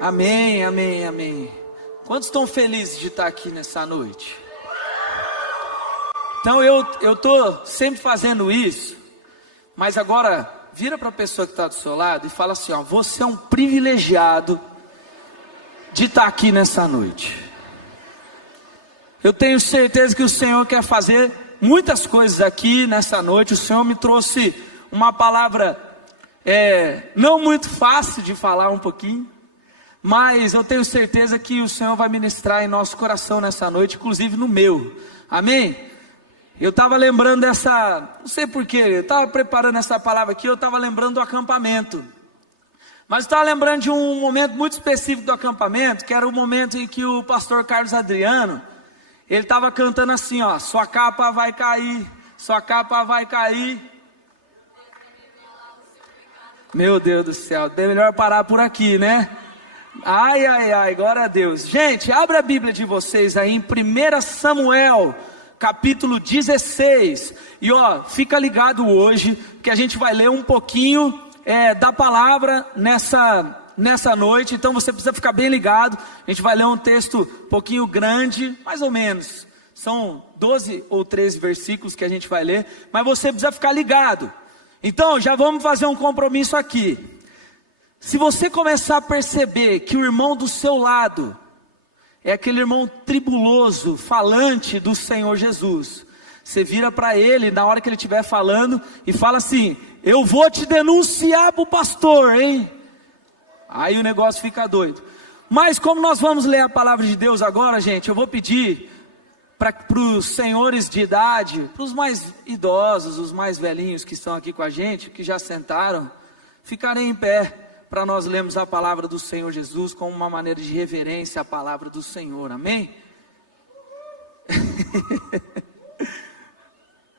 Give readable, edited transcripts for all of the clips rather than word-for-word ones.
Amém, amém, amém. Quantos estão felizes de estar aqui nessa noite? Então eu estou sempre fazendo isso, mas agora vira para a pessoa que está do seu lado e fala assim, ó, você é um privilegiado de estar aqui nessa noite. Eu tenho certeza que o Senhor quer fazer muitas coisas aqui nessa noite. O Senhor me trouxe uma palavra não muito fácil de falar um pouquinho, mas eu tenho certeza que o Senhor vai ministrar em nosso coração nessa noite, inclusive no meu, amém? Eu estava lembrando não sei porquê, eu estava preparando essa palavra aqui, eu estava lembrando do acampamento, mas estava lembrando de um momento muito específico do acampamento, que era o momento em que o pastor Carlos Adriano, ele estava cantando assim, ó, sua capa vai cair, sua capa vai cair. Meu Deus do céu, é melhor parar por aqui, né? Ai, ai, ai, glória a Deus. Gente, abre a Bíblia de vocês aí em 1 Samuel, capítulo 16. E ó, fica ligado hoje, que a gente vai ler um pouquinho da palavra nessa noite. Então você precisa ficar bem ligado. A gente vai ler um texto um pouquinho grande, mais ou menos. São 12 ou 13 versículos que a gente vai ler, mas você precisa ficar ligado. Então já vamos fazer um compromisso aqui. Se você começar a perceber que o irmão do seu lado é aquele irmão tribuloso, falante do Senhor Jesus, você vira para ele na hora que ele estiver falando e fala assim, eu vou te denunciar para o pastor, hein? Aí o negócio fica doido. Mas como nós vamos ler a palavra de Deus agora, gente, eu vou pedir para os senhores de idade, para os mais idosos, os mais velhinhos que estão aqui com a gente, que já sentaram, ficarem em pé, para nós lermos a palavra do Senhor Jesus como uma maneira de reverência à palavra do Senhor, amém?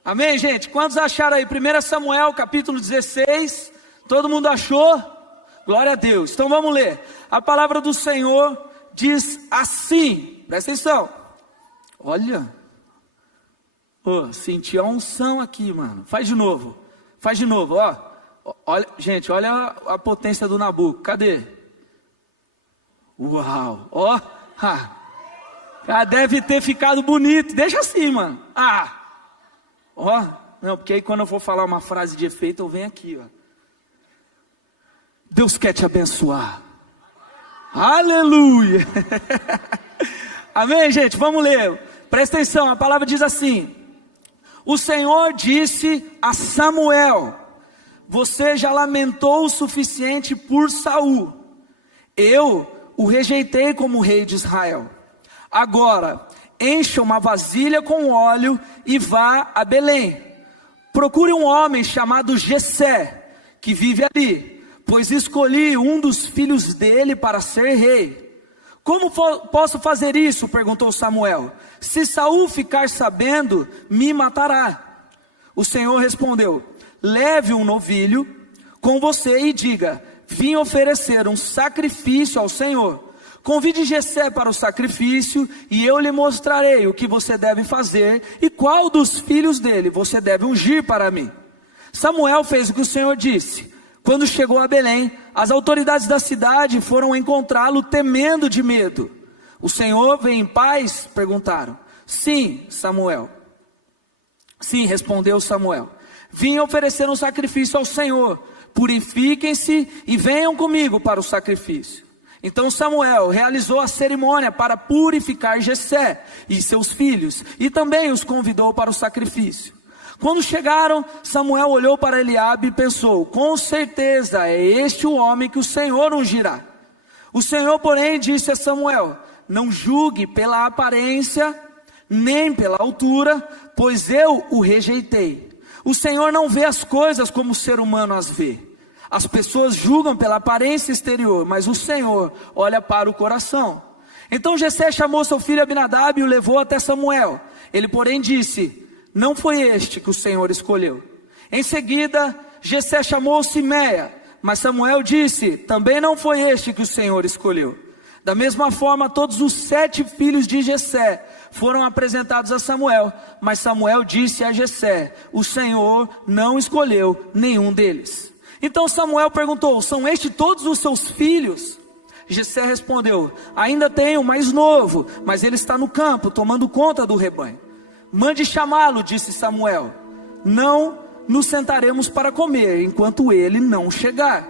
Amém, gente? Quantos acharam aí? 1 Samuel capítulo 16, todo mundo achou? Glória a Deus. Então vamos ler. A palavra do Senhor diz assim, presta atenção. Olha, senti a unção aqui, mano. Faz de novo, ó. Olha, gente, olha a potência do Nabuco. Cadê? Uau, ó. Deve ter ficado bonito. Deixa assim, mano. Ó. Não, porque aí quando eu for falar uma frase de efeito, eu venho aqui, ó. Deus quer te abençoar. Aleluia. Amém, gente? Vamos ler. Presta atenção, a palavra diz assim: o Senhor disse a Samuel: você já lamentou o suficiente por Saul. Eu o rejeitei como rei de Israel. Agora, encha uma vasilha com óleo e vá a Belém. Procure um homem chamado Jessé, que vive ali, pois escolhi um dos filhos dele para ser rei. Como posso fazer isso? Perguntou Samuel. Se Saul ficar sabendo, me matará. O Senhor respondeu: leve um novilho com você e diga: vim oferecer um sacrifício ao Senhor. Convide Jessé para o sacrifício e eu lhe mostrarei o que você deve fazer e qual dos filhos dele você deve ungir para mim. Samuel fez o que o Senhor disse. Quando chegou a Belém, as autoridades da cidade foram encontrá-lo temendo de medo. O Senhor vem em paz? Perguntaram. Sim, Samuel. Sim, respondeu Samuel. Vim oferecer um sacrifício ao Senhor. Purifiquem-se e venham comigo para o sacrifício. Então Samuel realizou a cerimônia para purificar Jessé e seus filhos, e também os convidou para o sacrifício. Quando chegaram, Samuel olhou para Eliabe e pensou: com certeza é este o homem que o Senhor ungirá. O Senhor, porém, disse a Samuel: não julgue pela aparência, nem pela altura, pois eu o rejeitei. O Senhor não vê as coisas como o ser humano as vê. As pessoas julgam pela aparência exterior, mas o Senhor olha para o coração. Então Jessé chamou seu filho Abinadab e o levou até Samuel. Ele, porém, disse: não foi este que o Senhor escolheu. Em seguida, Jessé chamou Simeia, mas Samuel disse: também não foi este que o Senhor escolheu. Da mesma forma, todos os 7 filhos de Jessé foram apresentados a Samuel, mas Samuel disse a Jessé: o Senhor não escolheu nenhum deles. Então Samuel perguntou: são estes todos os seus filhos? Jessé respondeu: ainda tenho mais novo, mas ele está no campo, tomando conta do rebanho. Mande chamá-lo, disse Samuel. Não nos sentaremos para comer, enquanto ele não chegar.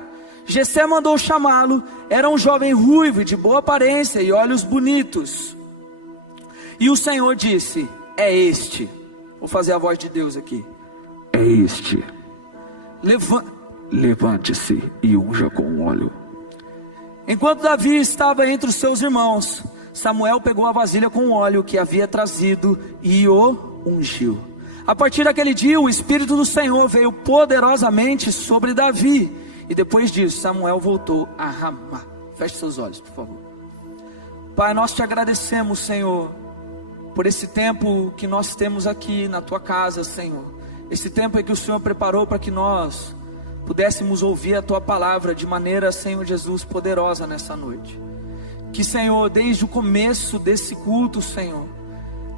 Jessé mandou chamá-lo. Era um jovem ruivo, de boa aparência e olhos bonitos. E o Senhor disse: é este. Vou fazer a voz de Deus aqui. É este. Levante-se e unja com óleo. Enquanto Davi estava entre os seus irmãos, Samuel pegou a vasilha com óleo que havia trazido e o ungiu. A partir daquele dia, o Espírito do Senhor veio poderosamente sobre Davi. E depois disso, Samuel voltou a Ramá. Feche seus olhos, por favor. Pai, nós te agradecemos, Senhor, por esse tempo que nós temos aqui na tua casa, Senhor. Esse tempo em que o Senhor preparou para que nós pudéssemos ouvir a tua palavra de maneira, Senhor Jesus, poderosa nessa noite. Que, Senhor, desde o começo desse culto, Senhor,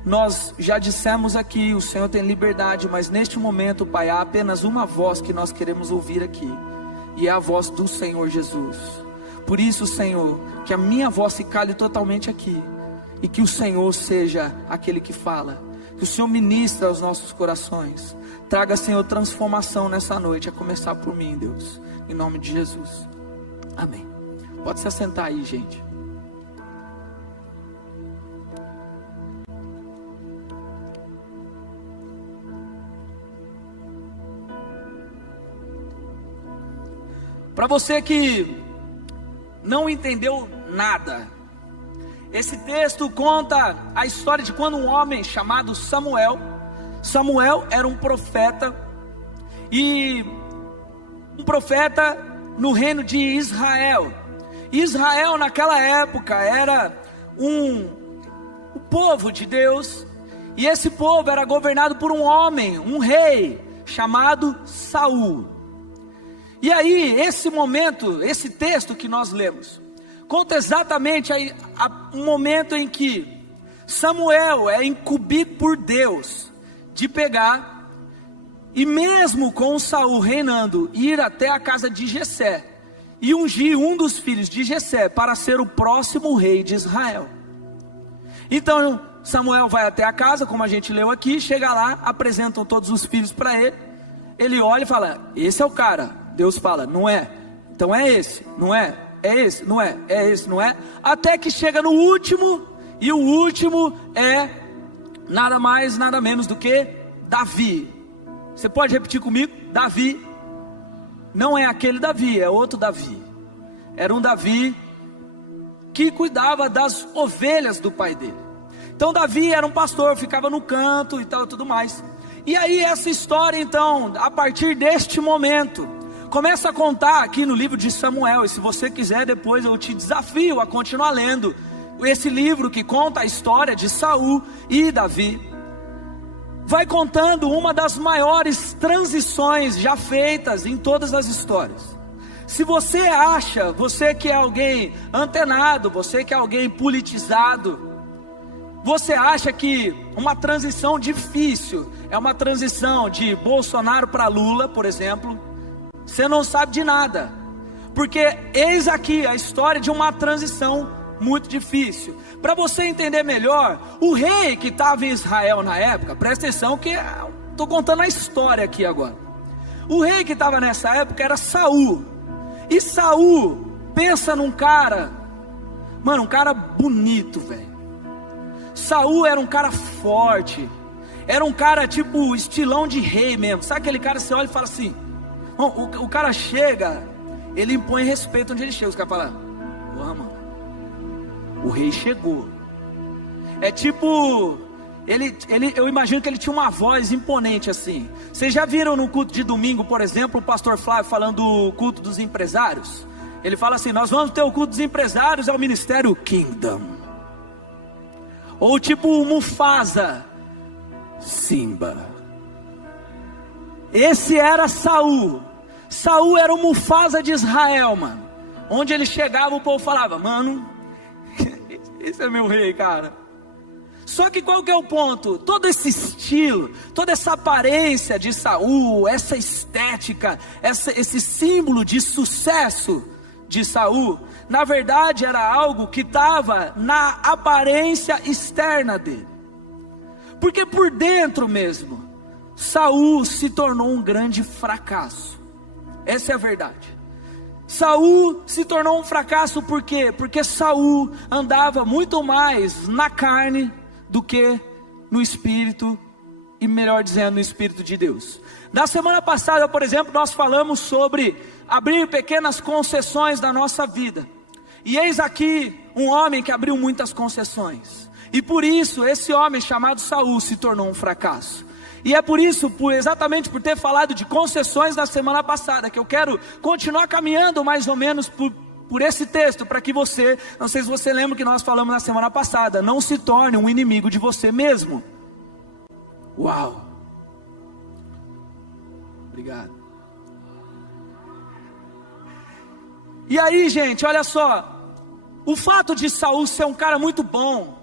nós já dissemos aqui, o Senhor tem liberdade, mas neste momento, Pai, há apenas uma voz que nós queremos ouvir aqui, e é a voz do Senhor Jesus. Por isso, Senhor, que a minha voz se cale totalmente aqui, e que o Senhor seja aquele que fala, que o Senhor ministre aos nossos corações. Traga, Senhor, transformação nessa noite, a começar por mim, Deus, em nome de Jesus, amém. Pode se assentar aí, gente. Para você que não entendeu nada, esse texto conta a história de quando um homem chamado Samuel era um profeta, e um profeta no reino de Israel. Israel naquela época era o povo de Deus, e esse povo era governado por um homem, um rei chamado Saul. E aí, esse momento, esse texto que nós lemos, conta exatamente um momento em que Samuel é incumbido por Deus de pegar, e mesmo com Saul reinando, ir até a casa de Jessé, e ungir um dos filhos de Jessé para ser o próximo rei de Israel. Então, Samuel vai até a casa, como a gente leu aqui, chega lá, apresentam todos os filhos para ele, ele olha e fala: esse é o cara. Deus fala: não é, então é esse, não é, é esse, não é, é esse, não é, até que chega no último, e o último é nada mais, nada menos do que Davi. Você pode repetir comigo? Davi. Não é aquele Davi, é outro Davi. Era um Davi que cuidava das ovelhas do pai dele. Então Davi era um pastor, ficava no canto e tal, tudo mais. E aí essa história, então, a partir deste momento, começa a contar aqui no livro de Samuel. E se você quiser, depois eu te desafio a continuar lendo esse livro que conta a história de Saul e Davi. Vai contando uma das maiores transições já feitas em todas as histórias. Se você acha, você que é alguém antenado, você que é alguém politizado, você acha que uma transição difícil é uma transição de Bolsonaro para Lula, por exemplo, você não sabe de nada, porque eis aqui a história de uma transição muito difícil. Para você entender melhor, o rei que estava em Israel na época, presta atenção que estou contando a história aqui agora. O rei que estava nessa época era Saul, e Saul, pensa num cara, mano, um cara bonito, velho. Saul era um cara forte, era um cara tipo estilão de rei mesmo, sabe aquele cara que você olha e fala assim, o cara chega, ele impõe respeito onde ele chega, os caras falam: porra, mano, o rei chegou. É tipo, eu imagino que ele tinha uma voz imponente assim. Vocês já viram no culto de domingo, por exemplo, o pastor Flávio falando do culto dos empresários? Ele fala assim: nós vamos ter o culto dos empresários, é o ministério Kingdom. Ou tipo o Mufasa, Simba. Esse era Saul. Saul era o Mufasa de Israel, mano. Onde ele chegava, o povo falava: mano, esse é meu rei, cara. Só que qual que é o ponto? Todo esse estilo, toda essa aparência de Saul, essa estética, esse símbolo de sucesso de Saul, na verdade era algo que estava na aparência externa dele. Porque por dentro mesmo, Saul se tornou um grande fracasso. Essa é a verdade. Saul se tornou um fracasso por quê? Porque Saul andava muito mais na carne do que no espírito, e melhor dizendo, no espírito de Deus. Na semana passada, por exemplo, nós falamos sobre abrir pequenas concessões na nossa vida. E eis aqui um homem que abriu muitas concessões. E por isso esse homem chamado Saul se tornou um fracasso. E é por isso, exatamente por ter falado de concessões na semana passada, que eu quero continuar caminhando mais ou menos por esse texto, para que você, não sei se você lembra que nós falamos na semana passada, não se torne um inimigo de você mesmo. Uau! Obrigado. E aí, gente, olha só, o fato de Saul ser um cara muito bom,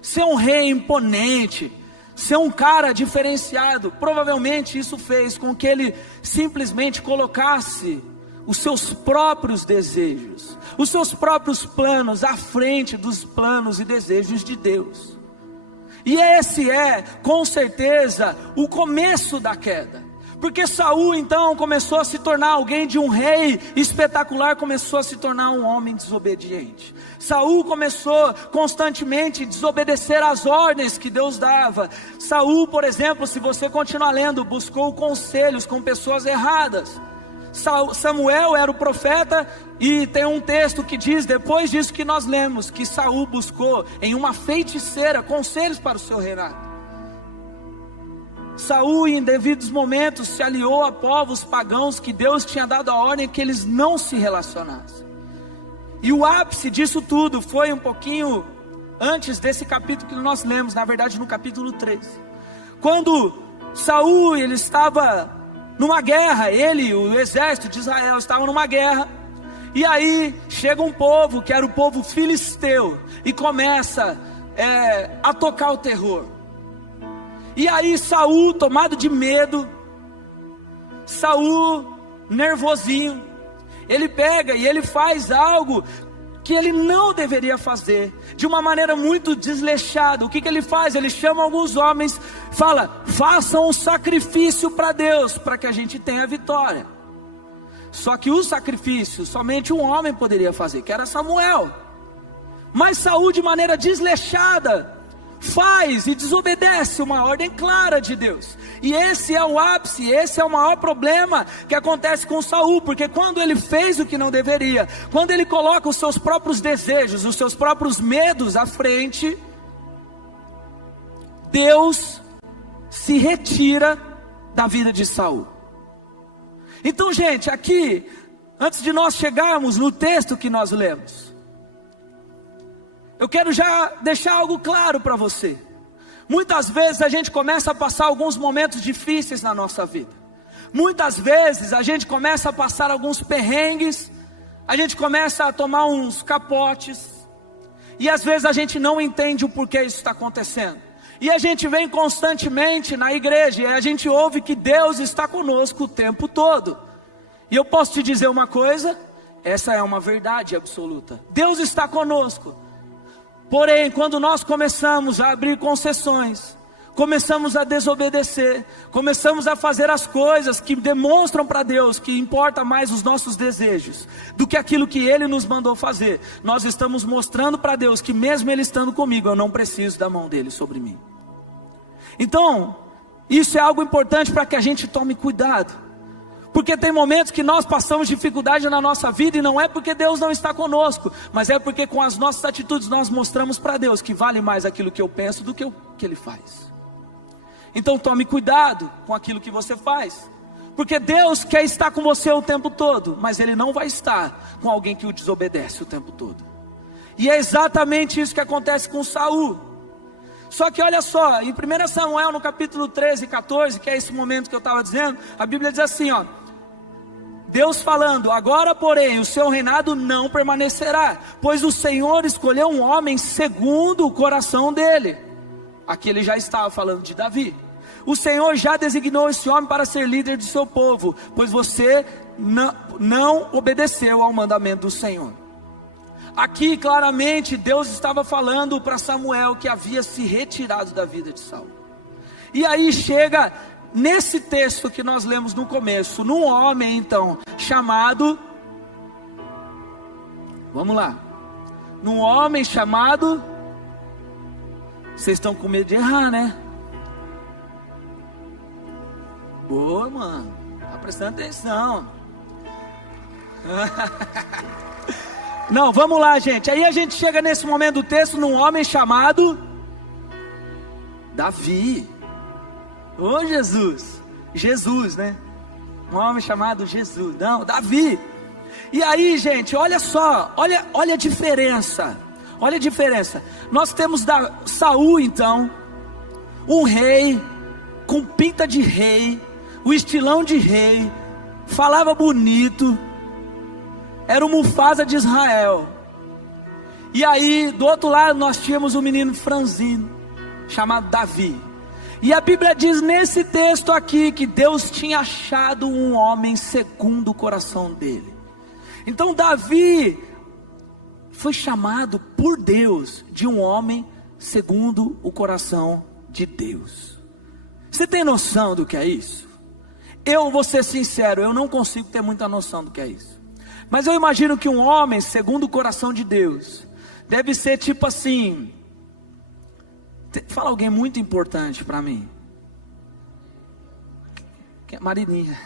ser um rei imponente, ser um cara diferenciado, provavelmente isso fez com que ele simplesmente colocasse os seus próprios desejos, os seus próprios planos à frente dos planos e desejos de Deus. E esse é, com certeza, o começo da queda. Porque Saul então começou a se tornar alguém de um rei espetacular, começou a se tornar um homem desobediente. Saul começou constantemente a desobedecer às ordens que Deus dava. Saul, por exemplo, se você continuar lendo, buscou conselhos com pessoas erradas. Samuel era o profeta, e tem um texto que diz, depois disso que nós lemos, que Saul buscou em uma feiticeira conselhos para o seu reinado. Saul, em devidos momentos, se aliou a povos pagãos que Deus tinha dado a ordem que eles não se relacionassem. E o ápice disso tudo foi um pouquinho antes desse capítulo que nós lemos, na verdade no capítulo 13. Quando Saul, ele estava numa guerra, ele, o exército de Israel, estava numa guerra. E aí chega um povo, que era o povo filisteu, e começa a tocar o terror. E aí Saul, tomado de medo, Saul, nervosinho, ele pega e ele faz algo que ele não deveria fazer, de uma maneira muito desleixada. O que ele faz? Ele chama alguns homens, fala, façam um sacrifício para Deus, para que a gente tenha vitória. Só que o sacrifício, somente um homem poderia fazer, que era Samuel. Mas Saul, de maneira desleixada, faz e desobedece uma ordem clara de Deus. E esse é o ápice, esse é o maior problema que acontece com Saul, porque quando ele fez o que não deveria, quando ele coloca os seus próprios desejos, os seus próprios medos à frente, Deus se retira da vida de Saul. Então, gente, aqui, antes de nós chegarmos no texto que nós lemos, eu quero já deixar algo claro para você. Muitas vezes a gente começa a passar alguns momentos difíceis na nossa vida. Muitas vezes a gente começa a passar alguns perrengues, a gente começa a tomar uns capotes, e às vezes a gente não entende o porquê isso está acontecendo. E a gente vem constantemente na igreja, e a gente ouve que Deus está conosco o tempo todo. E eu posso te dizer uma coisa, essa é uma verdade absoluta. Deus está conosco. Porém, quando nós começamos a abrir concessões, começamos a desobedecer, começamos a fazer as coisas que demonstram para Deus que importa mais os nossos desejos do que aquilo que Ele nos mandou fazer, nós estamos mostrando para Deus que mesmo Ele estando comigo, eu não preciso da mão dEle sobre mim. Então, isso é algo importante para que a gente tome cuidado. Porque tem momentos que nós passamos dificuldade na nossa vida, e não é porque Deus não está conosco, mas é porque com as nossas atitudes nós mostramos para Deus que vale mais aquilo que eu penso do que o que Ele faz. Então tome cuidado com aquilo que você faz, porque Deus quer estar com você o tempo todo, mas Ele não vai estar com alguém que o desobedece o tempo todo. E é exatamente isso que acontece com Saul. Só que olha só, em 1 Samuel no capítulo 13 e 14, que é esse momento que eu estava dizendo, a Bíblia diz assim, ó, Deus falando, agora porém o seu reinado não permanecerá, pois o Senhor escolheu um homem segundo o coração dele. Aqui ele já estava falando de Davi. o Senhor já designou esse homem para ser líder de seu povo, pois você não obedeceu ao mandamento do Senhor. Aqui claramente Deus estava falando para Samuel que havia se retirado da vida de Saul. E aí chega nesse texto que nós lemos no começo, num homem então chamado, vamos lá, num homem chamado, vocês estão com medo de errar, né? Boa, mano, tá prestando atenção. Não, vamos lá, gente. Aí a gente chega nesse momento do texto num homem chamado Davi. Ô Jesus, Jesus, né? Um homem chamado Jesus, não, Davi. E aí, gente, olha só, olha a diferença. Olha a diferença. Nós temos Saul, então, um rei com pinta de rei, o estilão de rei, falava bonito, era o Mufasa de Israel. E aí, do outro lado, nós tínhamos um menino franzino, chamado Davi. E a Bíblia diz nesse texto aqui, que Deus tinha achado um homem segundo o coração dele. Então Davi foi chamado por Deus de um homem segundo o coração de Deus. Você tem noção do que é isso? Eu vou ser sincero, eu não consigo ter muita noção do que é isso. Mas eu imagino que um homem segundo o coração de Deus deve ser tipo assim. Fala alguém muito importante para mim. Marininha.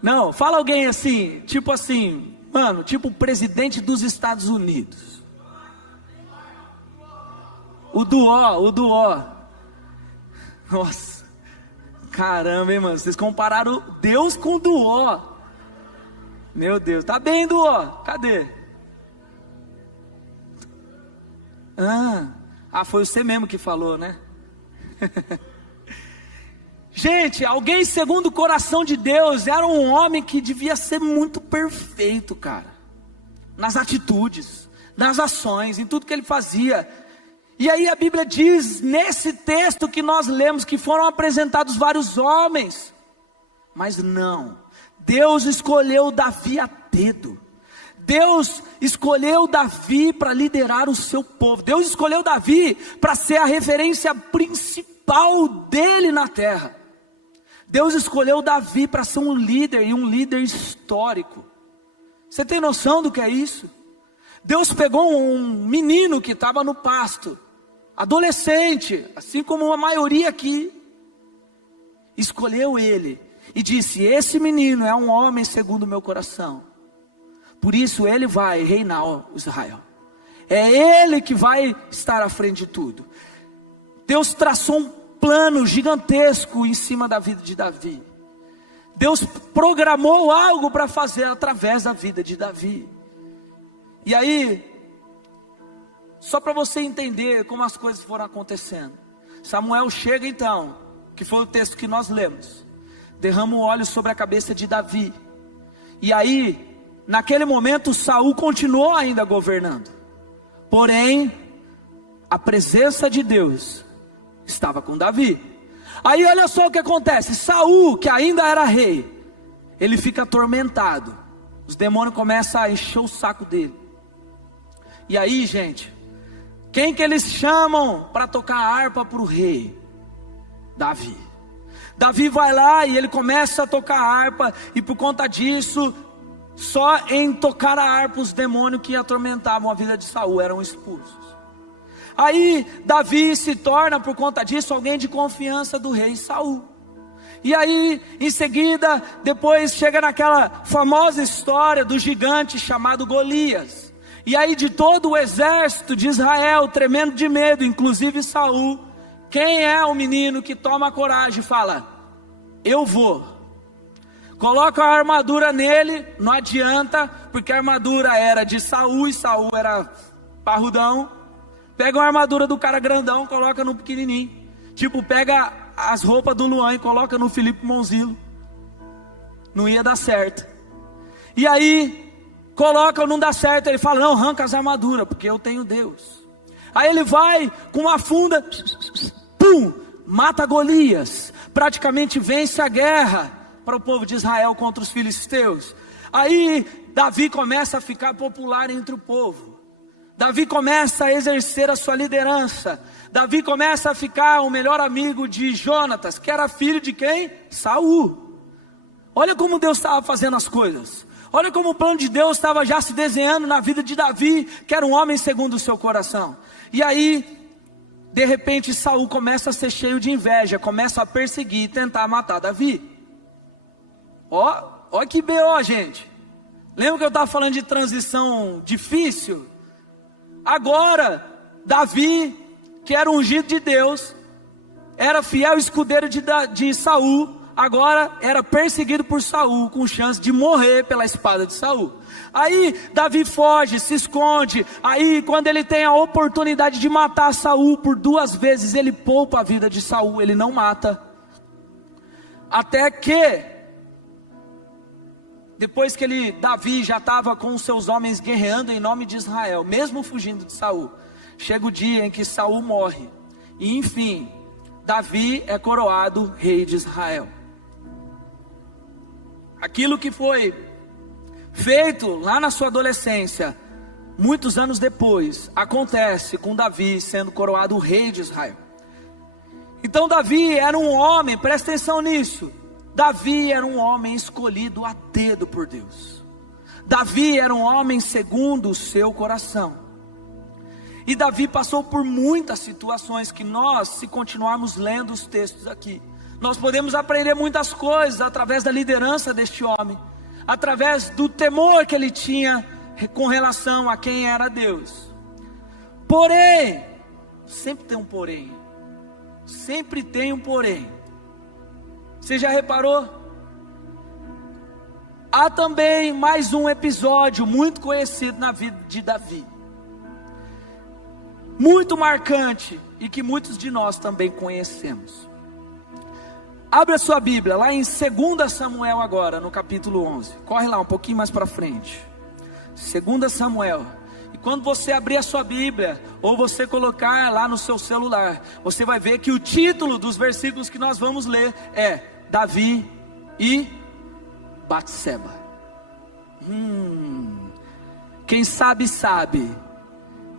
Não, fala alguém assim, tipo assim, mano, tipo o presidente dos Estados Unidos. O Duó. Nossa, caramba, hein, mano, vocês compararam Deus com o Duó. Meu Deus, tá bem, Duó, cadê? Foi você mesmo que falou, né? Gente, alguém segundo o coração de Deus era um homem que devia ser muito perfeito, cara. Nas atitudes, nas ações, em tudo que ele fazia. E aí a Bíblia diz, nesse texto que nós lemos, que foram apresentados vários homens. Mas não, Deus escolheu Davi a dedo. Deus escolheu Davi para liderar o seu povo. Deus escolheu Davi para ser a referência principal dele na terra. Deus escolheu Davi para ser um líder, e um líder histórico. Você tem noção do que é isso? Deus pegou um menino que estava no pasto, adolescente, assim como a maioria aqui, escolheu ele e disse: esse menino é um homem segundo o meu coração. Por isso ele vai reinar Israel. É ele que vai estar à frente de tudo. Deus traçou um plano gigantesco em cima da vida de Davi. Deus programou algo para fazer através da vida de Davi. E aí, só para você entender como as coisas foram acontecendo. Samuel chega então, que foi o texto que nós lemos, derrama o óleo sobre a cabeça de Davi. E aí, naquele momento, Saul continuou ainda governando. Porém, a presença de Deus estava com Davi. Aí olha só o que acontece. Saul, que ainda era rei, ele fica atormentado. Os demônios começam a encher o saco dele. E aí, gente, quem que eles chamam para tocar a harpa para o rei? Davi. Davi vai lá e ele começa a tocar a harpa. E por conta disso, só em tocar a harpa, os demônios que atormentavam a vida de Saul eram expulsos. Aí Davi se torna, por conta disso, alguém de confiança do rei Saul. E aí, em seguida, depois chega naquela famosa história do gigante chamado Golias. E aí de todo o exército de Israel, tremendo de medo, inclusive Saul, quem é o menino que toma a coragem e fala: eu vou. Coloca a armadura nele, não adianta, porque a armadura era de Saul e Saul era parrudão. Pega uma armadura do cara grandão, coloca no pequenininho. Tipo, pega as roupas do Luan e coloca no Felipe Monzilo. Não ia dar certo. E aí, coloca, não dá certo. Ele fala: não, arranca as armaduras, porque eu tenho Deus. Aí ele vai com uma funda, pum, mata Golias, praticamente vence a guerra para o povo de Israel contra os filisteus. Aí Davi começa a ficar popular entre o povo. Davi começa a exercer a sua liderança. Davi começa a ficar o melhor amigo de Jonatas, que era filho de quem? Saul. Olha como Deus estava fazendo as coisas. Olha como o plano de Deus estava já se desenhando na vida de Davi, que era um homem segundo o seu coração. E aí, de repente, Saul começa a ser cheio de inveja, começa a perseguir e tentar matar Davi. Ó que BO, gente. Lembra que eu estava falando de transição difícil? Agora, Davi, que era ungido de Deus, era fiel escudeiro de Saul, agora era perseguido por Saul, com chance de morrer pela espada de Saul. Aí Davi foge, se esconde. Aí quando ele tem a oportunidade de matar Saul por 2 vezes, ele poupa a vida de Saul, ele não mata. Até que, depois que Davi já estava com os seus homens guerreando em nome de Israel, mesmo fugindo de Saul, chega o dia em que Saul morre. E enfim, Davi é coroado rei de Israel. Aquilo que foi feito lá na sua adolescência, muitos anos depois, acontece com Davi sendo coroado rei de Israel. Então Davi era um homem, presta atenção nisso, Davi era um homem escolhido a dedo por Deus. Davi era um homem segundo o seu coração. E Davi passou por muitas situações que nós, se continuarmos lendo os textos aqui, nós podemos aprender muitas coisas através da liderança deste homem, através do temor que ele tinha com relação a quem era Deus. Porém, sempre tem um porém. Sempre tem um porém. Você já reparou? Há também mais um episódio muito conhecido na vida de Davi, muito marcante e que muitos de nós também conhecemos. Abre a sua Bíblia, lá em 2 Samuel agora, no capítulo 11. Corre lá um pouquinho mais para frente. 2 Samuel. E quando você abrir a sua Bíblia, ou você colocar lá no seu celular, você vai ver que o título dos versículos que nós vamos ler é Davi e Batseba. Quem sabe, sabe.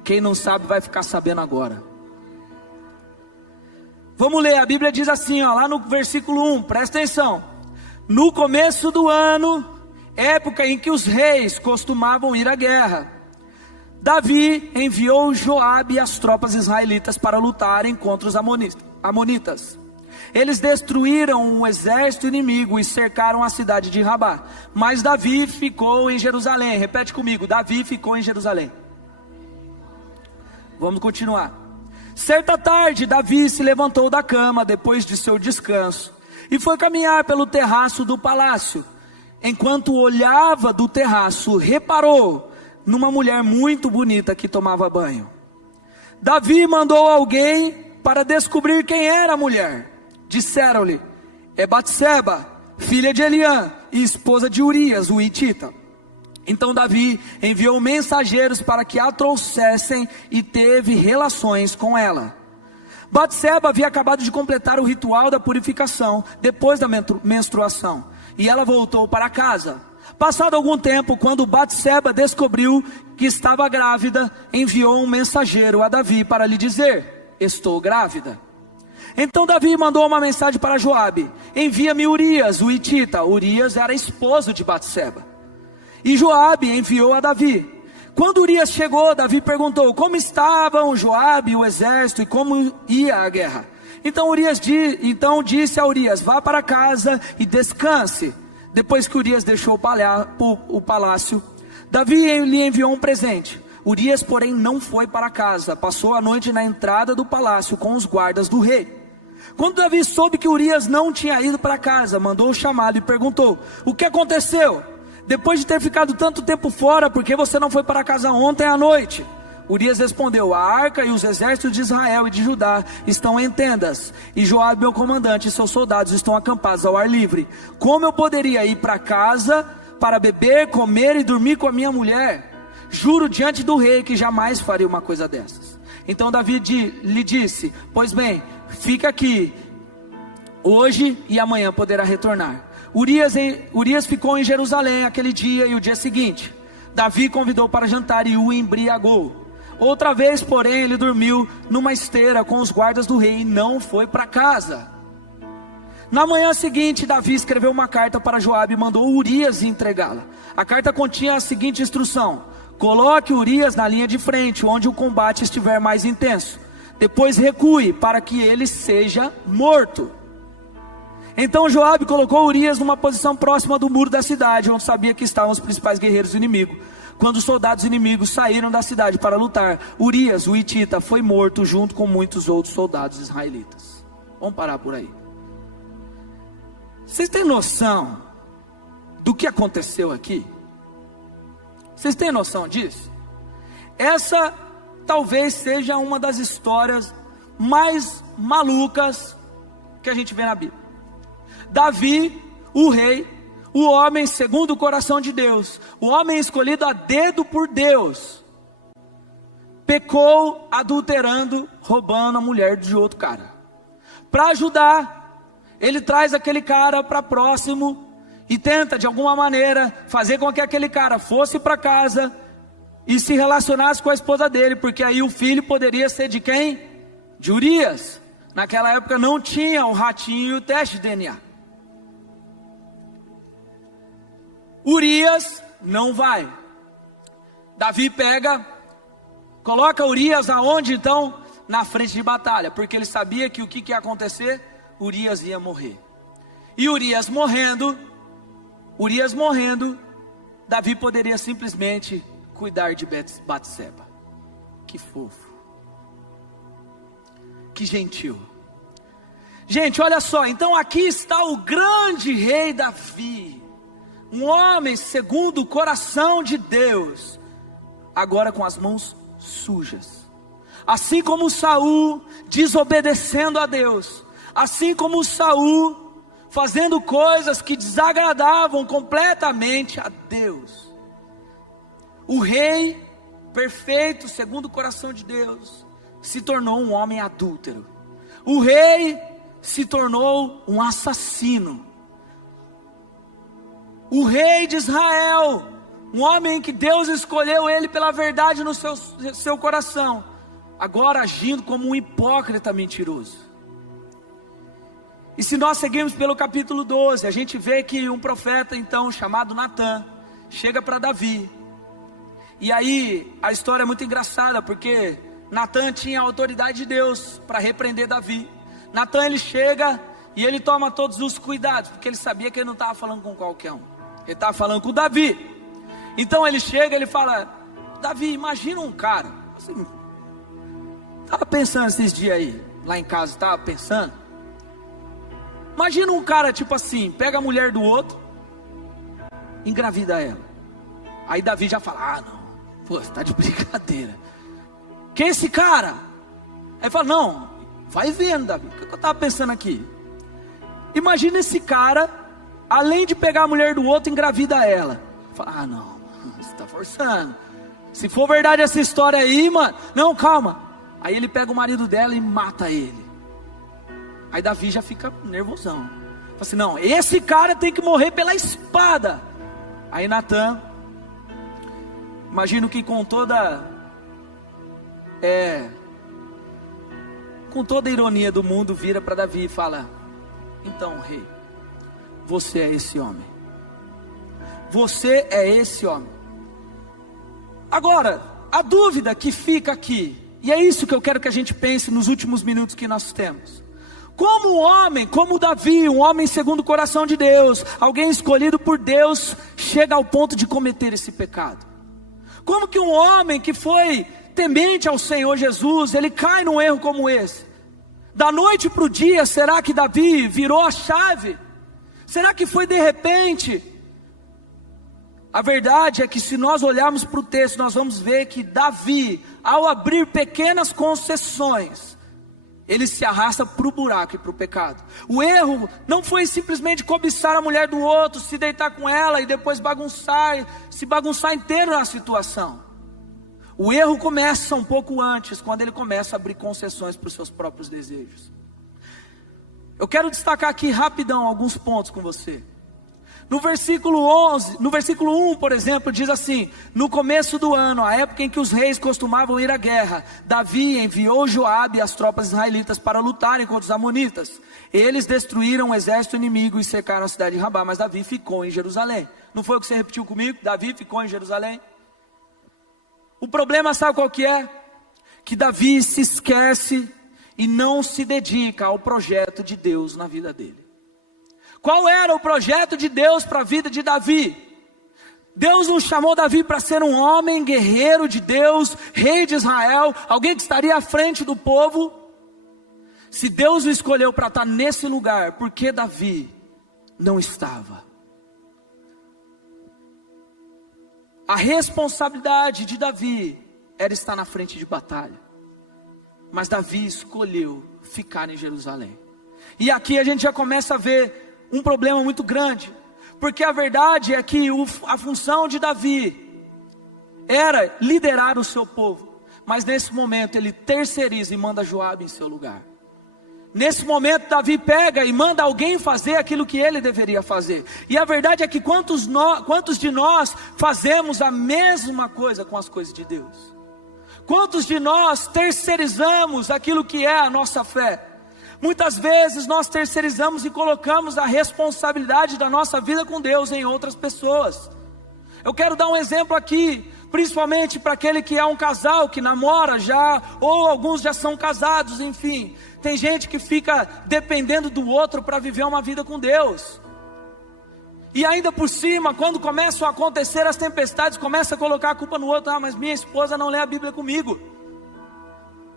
Quem não sabe vai ficar sabendo agora. Vamos ler, a Bíblia diz assim, lá no versículo 1, presta atenção. No começo do ano, época em que os reis costumavam ir à guerra, Davi enviou Joabe e as tropas israelitas para lutarem contra os amonitas. Eles destruíram um exército inimigo e cercaram a cidade de Rabá. Mas Davi ficou em Jerusalém. Repete comigo, Davi ficou em Jerusalém. Vamos continuar. Certa tarde, Davi se levantou da cama depois de seu descanso e foi caminhar pelo terraço do palácio. Enquanto olhava do terraço, reparou numa mulher muito bonita que tomava banho. Davi mandou alguém para descobrir quem era a mulher. Disseram-lhe: é Batseba, filha de Eliã e esposa de Urias, o hitita. Então Davi enviou mensageiros para que a trouxessem e teve relações com ela. Batseba havia acabado de completar o ritual da purificação depois da menstruação, e ela voltou para casa. Passado algum tempo, quando Batseba descobriu que estava grávida, enviou um mensageiro a Davi para lhe dizer: estou grávida. Então Davi mandou uma mensagem para Joabe: envia-me Urias, o hitita. Urias era esposo de Batseba. E Joabe enviou a Davi. Quando Urias chegou, Davi perguntou como estavam Joabe e o exército e como ia a guerra. Então disse a Urias: vá para casa e descanse. Depois que Urias deixou o palácio, Davi lhe enviou um presente. Urias, porém, não foi para casa. Passou a noite na entrada do palácio com os guardas do rei. Quando Davi soube que Urias não tinha ido para casa, mandou chamá-lo e perguntou: o que aconteceu? Depois de ter ficado tanto tempo fora, por que você não foi para casa ontem à noite? Urias respondeu: a arca e os exércitos de Israel e de Judá estão em tendas, e Joabe, meu comandante, e seus soldados estão acampados ao ar livre. Como eu poderia ir para casa para beber, comer e dormir com a minha mulher? Juro diante do rei que jamais faria uma coisa dessas. Então Davi lhe disse: pois bem, fica aqui hoje e amanhã poderá retornar. Urias ficou em Jerusalém aquele dia e o dia seguinte. Davi convidou para jantar e o embriagou. Outra vez, porém, ele dormiu numa esteira com os guardas do rei e não foi para casa. Na manhã seguinte, Davi escreveu uma carta para Joabe e mandou Urias entregá-la. A carta continha a seguinte instrução: coloque Urias na linha de frente, onde o combate estiver mais intenso. Depois recue, para que ele seja morto. Então Joabe colocou Urias numa posição próxima do muro da cidade, onde sabia que estavam os principais guerreiros do inimigo. Quando os soldados inimigos saíram da cidade para lutar, Urias, o hitita, foi morto junto com muitos outros soldados israelitas. Vamos parar por aí. Vocês têm noção do que aconteceu aqui? Vocês têm noção disso? Essa talvez seja uma das histórias mais malucas que a gente vê na Bíblia. Davi, o rei, o homem segundo o coração de Deus, o homem escolhido a dedo por Deus, pecou adulterando, roubando a mulher de outro cara. Para ajudar, ele traz aquele cara para próximo e tenta de alguma maneira fazer com que aquele cara fosse para casa e se relacionasse com a esposa dele, porque aí o filho poderia ser de quem? De Urias. Naquela época não tinha o ratinho e o teste de DNA. Urias não vai. Davi pega, coloca Urias aonde então? Na frente de batalha, porque ele sabia que o que ia acontecer? Urias ia morrer. E Urias morrendo, Davi poderia simplesmente cuidar de Batseba. Que fofo, que gentil. Gente, olha só, então aqui está o grande rei Davi, um homem segundo o coração de Deus, agora com as mãos sujas. Assim como Saul desobedecendo a Deus, assim como Saul fazendo coisas que desagradavam completamente a Deus. O rei perfeito segundo o coração de Deus se tornou um homem adúltero. O rei se tornou um assassino. O rei de Israel, um homem que Deus escolheu ele pela verdade no seu coração, agora agindo como um hipócrita mentiroso. E se nós seguirmos pelo capítulo 12, a gente vê que um profeta então chamado Natã chega para Davi. E aí a história é muito engraçada, porque Natã tinha a autoridade de Deus para repreender Davi. Natã, ele chega e ele toma todos os cuidados, porque ele sabia que ele não estava falando com qualquer um, ele estava falando com Davi. Então ele chega, ele fala: Davi, imagina um cara, assim, estava pensando esses dias aí, lá em casa, estava pensando, imagina um cara tipo assim, pega a mulher do outro, engravida ela. Aí Davi já fala: ah não, pô, você está de brincadeira, quem é esse cara? Aí fala: não, vai vendo, Davi, o que eu estava pensando aqui? Imagina esse cara, além de pegar a mulher do outro, engravida ela. Fala: ah não, você está forçando, se for verdade essa história aí, mano, não, calma. Aí ele pega o marido dela e mata ele. Aí Davi já fica nervosão, fala assim: não, esse cara tem que morrer pela espada. Aí Natã, imagino que com toda ironia do mundo, vira para Davi e fala: então, rei, você é esse homem. Você é esse homem. Agora, a dúvida que fica aqui, e é isso que eu quero que a gente pense nos últimos minutos que nós temos: como um homem, como Davi, um homem segundo o coração de Deus, alguém escolhido por Deus, chega ao ponto de cometer esse pecado? Como que um homem que foi temente ao Senhor Jesus, ele cai num erro como esse? Da noite para o dia, será que Davi virou a chave? Será que foi de repente? A verdade é que se nós olharmos para o texto, nós vamos ver que Davi, ao abrir pequenas concessões, ele se arrasta para o buraco e para o pecado. O erro não foi simplesmente cobiçar a mulher do outro, se deitar com ela e depois se bagunçar inteiro na situação. O erro começa um pouco antes, quando ele começa a abrir concessões para os seus próprios desejos. Eu quero destacar aqui rapidão alguns pontos com você. No versículo 1, por exemplo, diz assim: no começo do ano, a época em que os reis costumavam ir à guerra, Davi enviou Joabe e as tropas israelitas para lutarem contra os amonitas. Eles destruíram o exército inimigo e cercaram a cidade de Rabá, mas Davi ficou em Jerusalém. Não foi o que você repetiu comigo? Davi ficou em Jerusalém. O problema, sabe qual que é? Que Davi se esquece e não se dedica ao projeto de Deus na vida dele. Qual era o projeto de Deus para a vida de Davi? Deus não chamou Davi para ser um homem guerreiro de Deus, rei de Israel, alguém que estaria à frente do povo. Se Deus o escolheu para estar nesse lugar, por que Davi não estava? A responsabilidade de Davi era estar na frente de batalha, mas Davi escolheu ficar em Jerusalém. E aqui a gente já começa a ver um problema muito grande, porque a verdade é que a função de Davi era liderar o seu povo, mas nesse momento ele terceiriza e manda Joabe em seu lugar. Nesse momento Davi pega e manda alguém fazer aquilo que ele deveria fazer. E a verdade é que quantos de nós fazemos a mesma coisa com as coisas de Deus? Quantos de nós terceirizamos aquilo que é a nossa fé? Muitas vezes nós terceirizamos e colocamos a responsabilidade da nossa vida com Deus em outras pessoas. Eu quero dar um exemplo aqui, principalmente para aquele que é um casal, que namora já, ou alguns já são casados, enfim. Tem gente que fica dependendo do outro para viver uma vida com Deus. E ainda por cima, quando começam a acontecer as tempestades, começa a colocar a culpa no outro. Ah, mas minha esposa não lê a Bíblia comigo.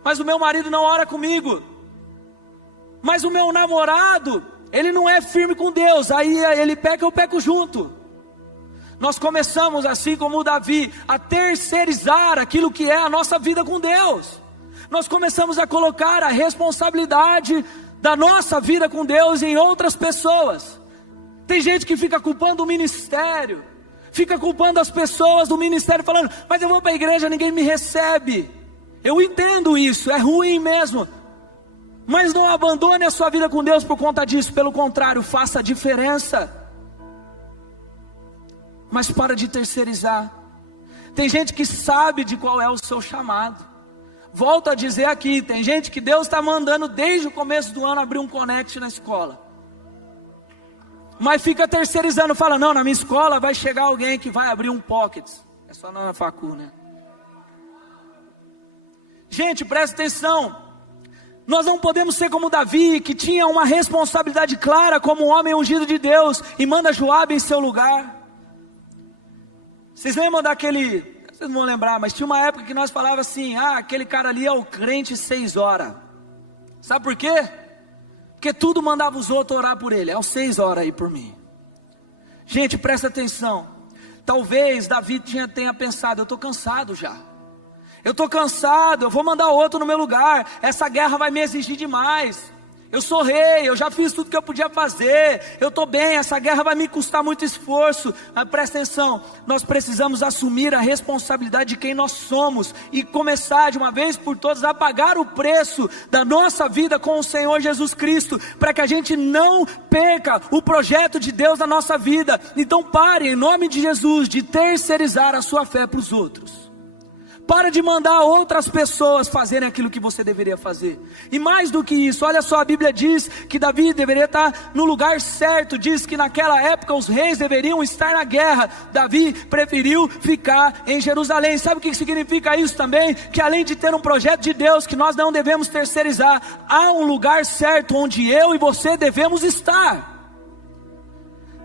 Mas o meu marido não ora comigo. Mas o meu namorado, ele não é firme com Deus. Aí ele peca, eu peco junto. Nós começamos, assim como o Davi, a terceirizar aquilo que é a nossa vida com Deus. Nós começamos a colocar a responsabilidade da nossa vida com Deus em outras pessoas. Tem gente que fica culpando o ministério, fica culpando as pessoas do ministério, falando: mas eu vou para a igreja, ninguém me recebe. Eu entendo isso, é ruim mesmo. Mas não abandone a sua vida com Deus por conta disso. Pelo contrário, faça a diferença. Mas para de terceirizar. Tem gente que sabe de qual é o seu chamado. Volto a dizer aqui, tem gente que Deus está mandando desde o começo do ano abrir um Connect na escola. Mas fica terceirizando, fala: não, na minha escola vai chegar alguém que vai abrir um Pockets. É só na facu, né? Gente, presta atenção. Nós não podemos ser como Davi, que tinha uma responsabilidade clara como um homem ungido de Deus, e manda Joabe em seu lugar. Vocês lembram daquele, vocês não vão lembrar, mas tinha uma época que nós falávamos assim: ah, aquele cara ali é o crente 6 horas. Sabe por quê? Porque tudo mandava os outros orar por ele. É os 6 horas aí por mim. Gente, presta atenção. Talvez Davi tenha pensado: eu estou cansado já. Eu estou cansado, eu vou mandar outro no meu lugar. Essa guerra vai me exigir demais. Eu sou rei, eu já fiz tudo que eu podia fazer. Eu estou bem, essa guerra vai me custar muito esforço. Mas presta atenção, nós precisamos assumir a responsabilidade de quem nós somos e começar de uma vez por todas a pagar o preço da nossa vida com o Senhor Jesus Cristo, para que a gente não perca o projeto de Deus na nossa vida. Então pare, em nome de Jesus, de terceirizar a sua fé para os outros. Para de mandar outras pessoas fazerem aquilo que você deveria fazer. E mais do que isso, olha só, a Bíblia diz que Davi deveria estar no lugar certo. Diz que naquela época os reis deveriam estar na guerra. Davi preferiu ficar em Jerusalém. Sabe o que significa isso também? Que além de ter um projeto de Deus que nós não devemos terceirizar, há um lugar certo onde eu e você devemos estar.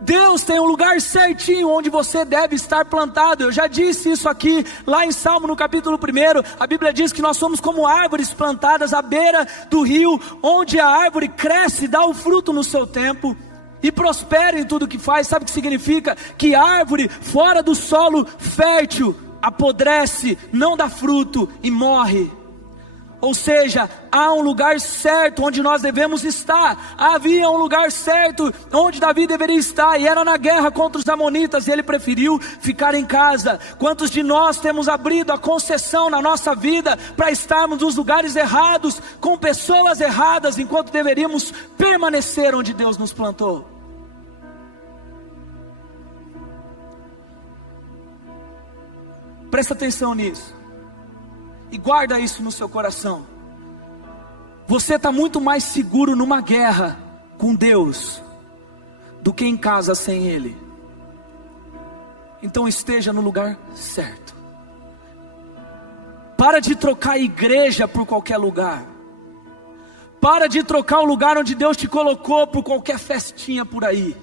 Deus tem um lugar certinho onde você deve estar plantado. Eu já disse isso aqui, lá em Salmo no capítulo 1, a Bíblia diz que nós somos como árvores plantadas à beira do rio, onde a árvore cresce, dá o fruto no seu tempo e prospera em tudo que faz. Sabe o que significa? Que árvore fora do solo fértil apodrece, não dá fruto e morre. Ou seja, há um lugar certo onde nós devemos estar. Havia um lugar certo onde Davi deveria estar, e era na guerra contra os amonitas, e ele preferiu ficar em casa. Quantos de nós temos abrido a concessão na nossa vida para estarmos nos lugares errados, com pessoas erradas, enquanto deveríamos permanecer onde Deus nos plantou? Presta atenção nisso. E guarda isso no seu coração. Você está muito mais seguro numa guerra com Deus do que em casa sem Ele. Então esteja no lugar certo. Para de trocar a igreja por qualquer lugar. Para de trocar o lugar onde Deus te colocou por qualquer festinha por aí.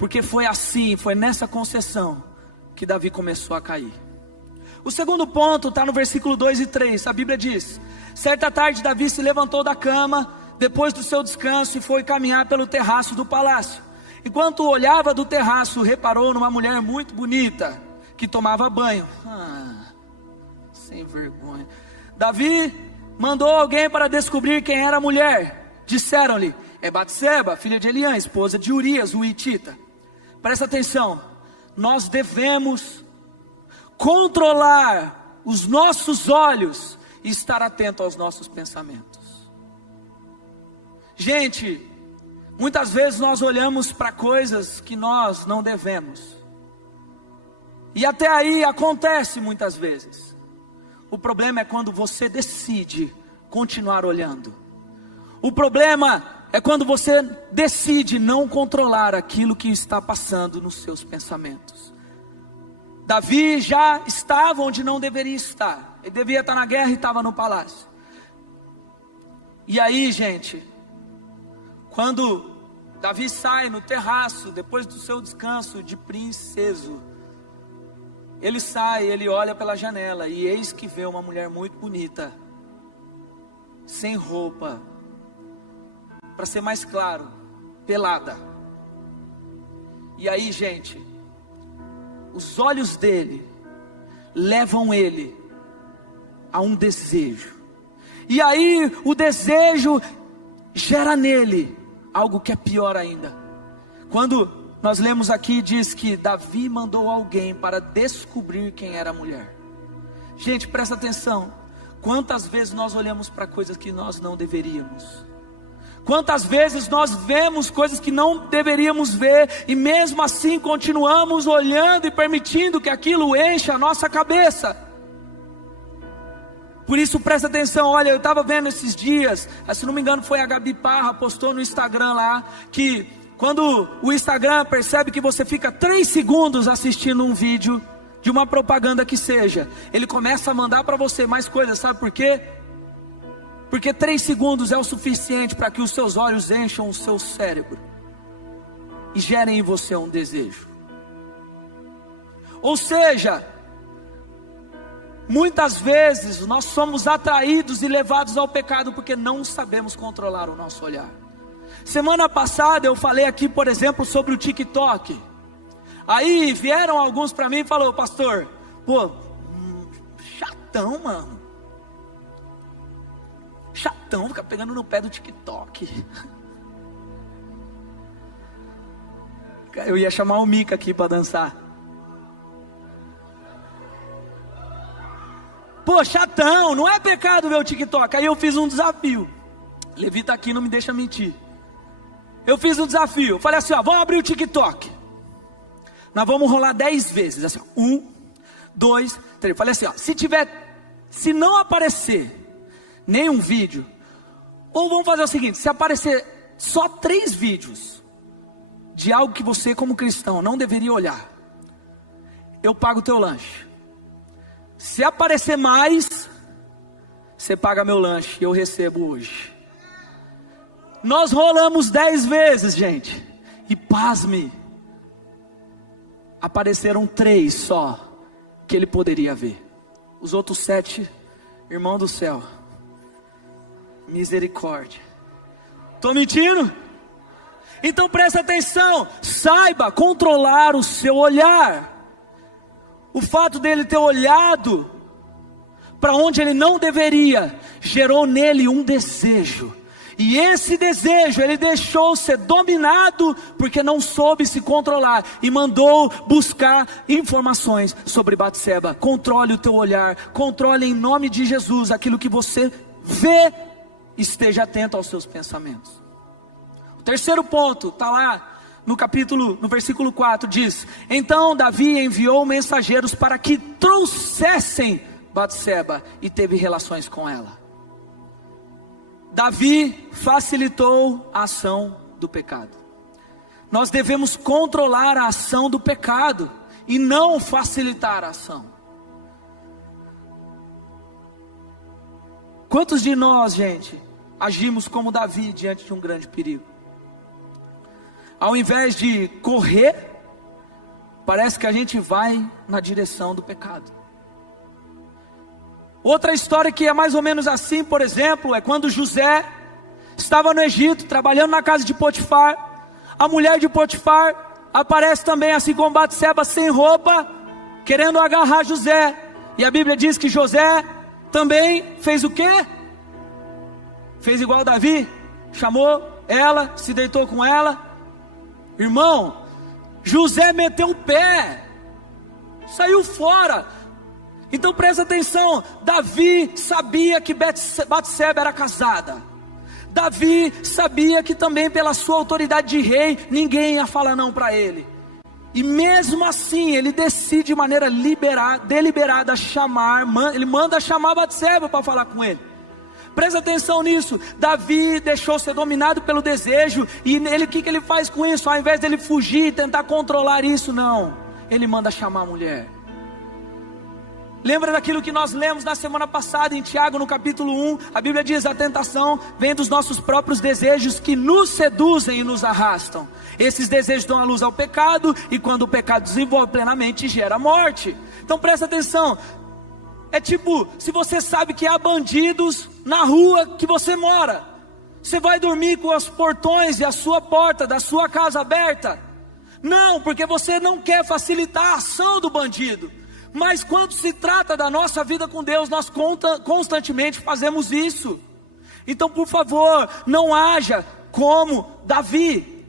Porque foi assim, foi nessa concessão que Davi começou a cair. O segundo ponto está no versículo 2 e 3, a Bíblia diz: certa tarde Davi se levantou da cama, depois do seu descanso, e foi caminhar pelo terraço do palácio. Enquanto olhava do terraço, reparou numa mulher muito bonita, que tomava banho. Sem vergonha. Davi mandou alguém para descobrir quem era a mulher. Disseram-lhe: é Batseba, filha de Eliã, esposa de Urias, o hitita. Presta atenção, nós devemos controlar os nossos olhos e estar atento aos nossos pensamentos. Gente, muitas vezes nós olhamos para coisas que nós não devemos, e até aí acontece muitas vezes. O problema é quando você decide continuar olhando. O problema é quando você decide não controlar aquilo que está passando nos seus pensamentos. Davi já estava onde não deveria estar. Ele devia estar na guerra e estava no palácio. E aí, gente, quando Davi sai no terraço, depois do seu descanso de princeso, ele sai, ele olha pela janela, e eis que vê uma mulher muito bonita, sem roupa, para ser mais claro, pelada. E aí, gente, os olhos dele levam ele a um desejo. E aí o desejo gera nele algo que é pior ainda. Quando nós lemos aqui, diz que Davi mandou alguém para descobrir quem era a mulher. Gente, presta atenção. Quantas vezes nós olhamos para coisas que nós não deveríamos? Quantas vezes nós vemos coisas que não deveríamos ver, e mesmo assim continuamos olhando e permitindo que aquilo encha a nossa cabeça? Por isso presta atenção. Olha, eu estava vendo esses dias, se não me engano foi a Gabi Parra, postou no Instagram lá, que quando o Instagram percebe que você fica 3 segundos assistindo um vídeo de uma propaganda que seja, ele começa a mandar para você mais coisas. Sabe por quê? Porque 3 segundos é o suficiente para que os seus olhos encham o seu cérebro e gerem em você um desejo. Ou seja, muitas vezes nós somos atraídos e levados ao pecado porque não sabemos controlar o nosso olhar. Semana passada eu falei aqui, por exemplo, sobre o TikTok. Aí vieram alguns para mim e falaram: pastor, pô, chatão, mano. Chatão, fica pegando no pé do TikTok. Eu ia chamar o Mica aqui para dançar. Pô, chatão, não é pecado ver o TikTok. Aí eu fiz um desafio. Levi tá aqui, não me deixa mentir. Eu fiz um desafio. Falei assim, ó, vamos abrir o TikTok. Nós vamos rolar 10 vezes. Assim, ó, 1, 2, 3. Falei assim, ó, se não aparecer nenhum vídeo, ou vamos fazer o seguinte: se aparecer só 3 vídeos de algo que você como cristão não deveria olhar, eu pago o teu lanche. Se aparecer mais, você paga meu lanche e eu recebo hoje. Nós rolamos 10 vezes, gente, e pasme, apareceram 3 só que ele poderia ver. Os outros 7, irmão do céu, misericórdia. Estou mentindo? Então presta atenção, saiba controlar o seu olhar. O fato dele ter olhado para onde ele não deveria, gerou nele um desejo. E esse desejo ele deixou ser dominado porque não soube se controlar e mandou buscar informações sobre Batseba. Controle o teu olhar, controle em nome de Jesus aquilo que você vê, esteja atento aos seus pensamentos. O terceiro ponto está lá no versículo 4, diz: então Davi enviou mensageiros para que trouxessem Batseba e teve relações com ela. Davi facilitou a ação do pecado. Nós devemos controlar a ação do pecado e não facilitar a ação. Quantos de nós, gente, agimos como Davi diante de um grande perigo? Ao invés de correr, parece que a gente vai na direção do pecado. Outra história que é mais ou menos assim, por exemplo, é quando José estava no Egito, trabalhando na casa de Potifar. A mulher de Potifar aparece também, assim como Batseba, sem roupa, querendo agarrar José. E a Bíblia diz que José também fez o quê? Fez igual Davi, chamou ela, se deitou com ela. Irmão, José meteu o pé, saiu fora. Então presta atenção, Davi sabia que Batseba era casada. Davi sabia que também pela sua autoridade de rei, ninguém ia falar não para ele. E mesmo assim, ele decide de maneira deliberada ele manda chamar Batseba para falar com ele. Presta atenção nisso, Davi deixou ser dominado pelo desejo, e o que ele faz com isso? Ao invés dele fugir e tentar controlar isso, não, ele manda chamar a mulher. Lembra daquilo que nós lemos na semana passada em Tiago, no capítulo 1, a Bíblia diz: a tentação vem dos nossos próprios desejos que nos seduzem e nos arrastam. Esses desejos dão a luz ao pecado, e quando o pecado desenvolve plenamente, gera morte. Então presta atenção, é tipo, se você sabe que há bandidos na rua que você mora, você vai dormir com os portões e a sua porta da sua casa aberta? Não, porque você não quer facilitar a ação do bandido. Mas quando se trata da nossa vida com Deus, nós constantemente fazemos isso. Então, por favor, não haja como Davi.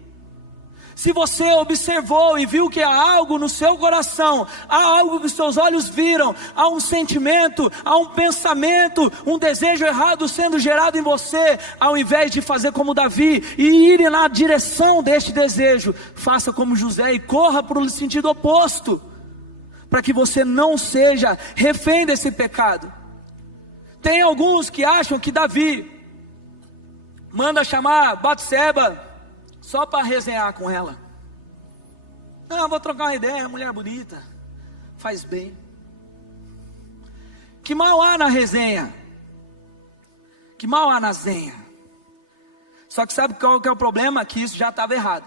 Se você observou e viu que há algo no seu coração, há algo que os seus olhos viram, há um sentimento, há um pensamento, um desejo errado sendo gerado em você, ao invés de fazer como Davi e ir na direção deste desejo, faça como José e corra para o sentido oposto, para que você não seja refém desse pecado. Tem alguns que acham que Davi manda chamar Batseba só para resenhar com ela. Não, vou trocar uma ideia, mulher bonita, faz bem. Que mal há na resenha? Que mal há na zenha? Só que sabe qual que é o problema? Que isso já estava errado.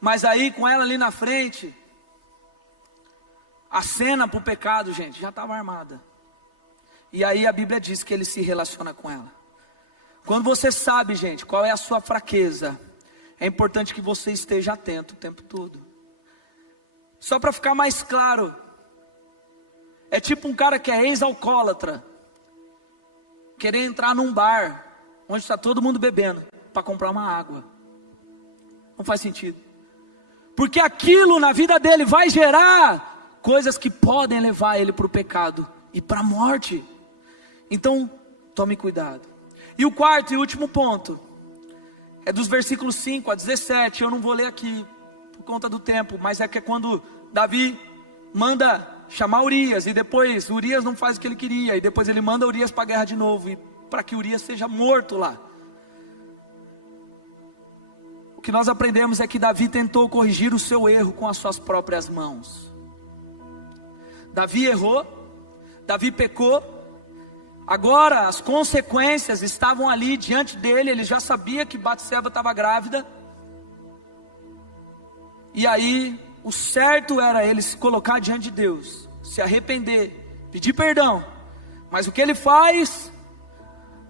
Mas aí com ela ali na frente, a cena para o pecado, gente, já estava armada. E aí a Bíblia diz que ele se relaciona com ela. Quando você sabe, gente, qual é a sua fraqueza, é importante que você esteja atento o tempo todo. Só para ficar mais claro, é tipo um cara que é ex-alcoólatra, querer entrar num bar, onde está todo mundo bebendo, para comprar uma água. Não faz sentido. Porque aquilo na vida dele vai gerar coisas que podem levar ele para o pecado e para a morte. Então, tome cuidado. E o quarto e último ponto é dos versículos 5 a 17. Eu não vou ler aqui por conta do tempo, mas é que é quando Davi manda chamar Urias, e depois Urias não faz o que ele queria, e depois ele manda Urias para a guerra de novo, e para que Urias seja morto lá. O que nós aprendemos é que Davi tentou corrigir o seu erro com as suas próprias mãos. Davi errou, Davi pecou, agora as consequências estavam ali diante dele, ele já sabia que Batseba estava grávida, e aí o certo era ele se colocar diante de Deus, se arrepender, pedir perdão, mas o que ele faz,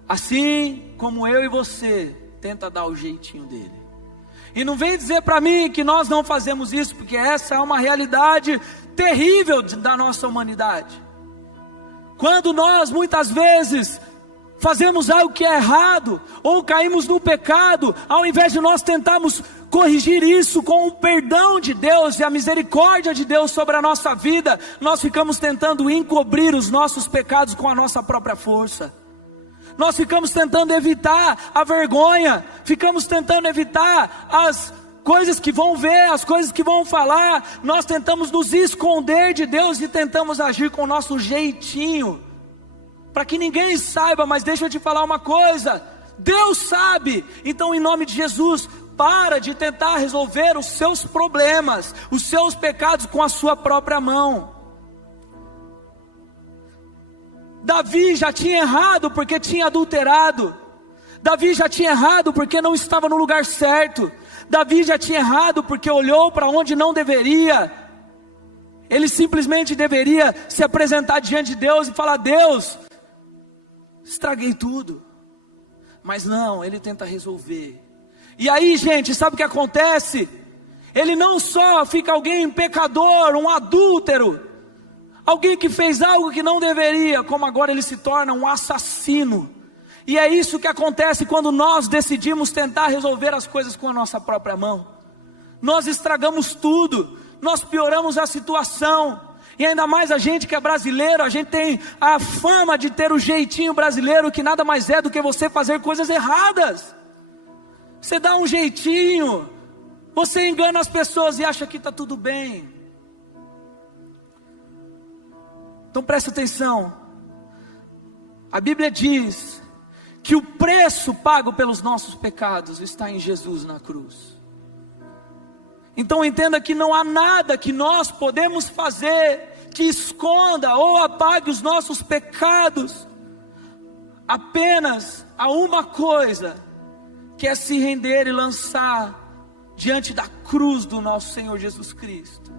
assim como eu e você, tenta dar o jeitinho dele. E não vem dizer para mim que nós não fazemos isso, porque essa é uma realidade terrível da nossa humanidade. Quando nós muitas vezes fazemos algo que é errado, ou caímos no pecado, ao invés de nós tentarmos corrigir isso com o perdão de Deus e a misericórdia de Deus sobre a nossa vida, nós ficamos tentando encobrir os nossos pecados com a nossa própria força. Nós ficamos tentando evitar a vergonha, ficamos tentando evitar as coisas que vão ver, as coisas que vão falar. Nós tentamos nos esconder de Deus e tentamos agir com o nosso jeitinho, para que ninguém saiba. Mas deixa eu te falar uma coisa, Deus sabe. Então, em nome de Jesus, para de tentar resolver os seus problemas, os seus pecados com a sua própria mão. Davi já tinha errado porque tinha adulterado. Davi já tinha errado porque não estava no lugar certo. Davi já tinha errado porque olhou para onde não deveria. Ele simplesmente deveria se apresentar diante de Deus e falar: Deus, estraguei tudo. Mas não, ele tenta resolver. E aí, gente, sabe o que acontece? Ele não só fica alguém pecador, um adúltero, alguém que fez algo que não deveria, como agora ele se torna um assassino. E é isso que acontece quando nós decidimos tentar resolver as coisas com a nossa própria mão. Nós estragamos tudo, nós pioramos a situação. E ainda mais a gente que é brasileiro, a gente tem a fama de ter o jeitinho brasileiro, que nada mais é do que você fazer coisas erradas. Você dá um jeitinho, você engana as pessoas e acha que está tudo bem. Então presta atenção, a Bíblia diz que o preço pago pelos nossos pecados está em Jesus na cruz. Então entenda que não há nada que nós podemos fazer que esconda ou apague os nossos pecados. Apenas há uma coisa, que é se render e lançar diante da cruz do nosso Senhor Jesus Cristo.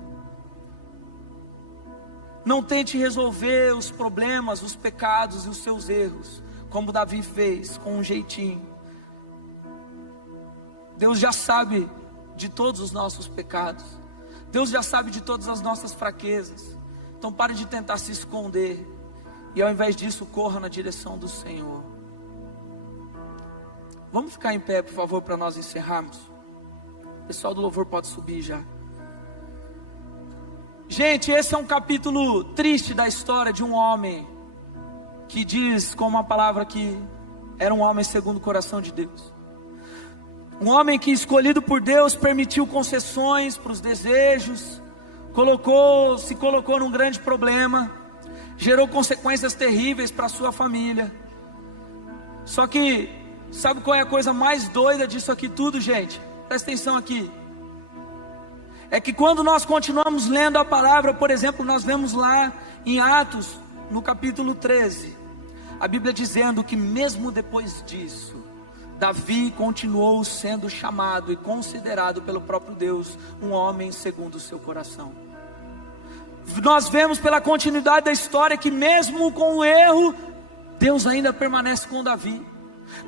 Não tente resolver os problemas, os pecados e os seus erros, como Davi fez, com um jeitinho. Deus já sabe de todos os nossos pecados. Deus já sabe de todas as nossas fraquezas. Então pare de tentar se esconder, e ao invés disso, corra na direção do Senhor. Vamos ficar em pé, por favor, para nós encerrarmos. O pessoal do louvor pode subir já. Gente, esse é um capítulo triste da história de um homem que diz com uma palavra que era um homem segundo o coração de Deus. Um homem que, escolhido por Deus, permitiu concessões para os desejos, se colocou num grande problema, gerou consequências terríveis para a sua família. Só que, sabe qual é a coisa mais doida disso aqui tudo, gente? Presta atenção aqui. É que quando nós continuamos lendo a palavra, por exemplo, nós vemos lá em Atos, no capítulo 13, a Bíblia dizendo que mesmo depois disso, Davi continuou sendo chamado e considerado pelo próprio Deus um homem segundo o seu coração. Nós vemos pela continuidade da história que mesmo com o erro, Deus ainda permanece com Davi.